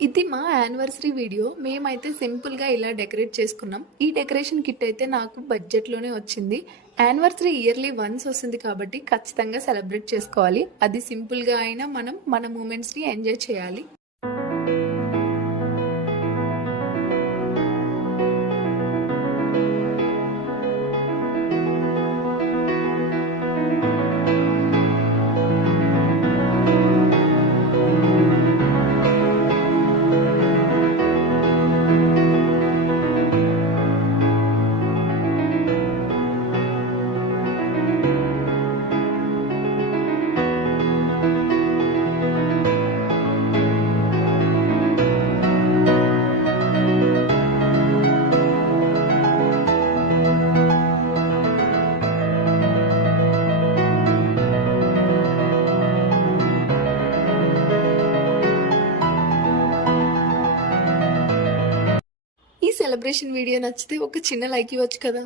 ఇది మా anniversary video. మేమైతే సింపుల్‌గా ఇలా డెకరేట్ చేసుకున్నాం. ఈ డెకరేషన్ కిట్ అయితే నాకు బడ్జెట్‌లోనే వచ్చింది. యానివర్సరీ ఇయర్లీ వన్స్ వస్తుంది కాబట్టి ఖచ్చితంగా సెలబ్రేట్ చేసుకోవాలి. అది సింపుల్‌గా అయినా మనం మన మూమెంట్స్‌ని ఎంజాయ్ చేయాలి. ఈ సెలబ్రేషన్ వీడియో నచ్చితే ఒక చిన్న లైక్ ఇవ్వచ్చు కదా.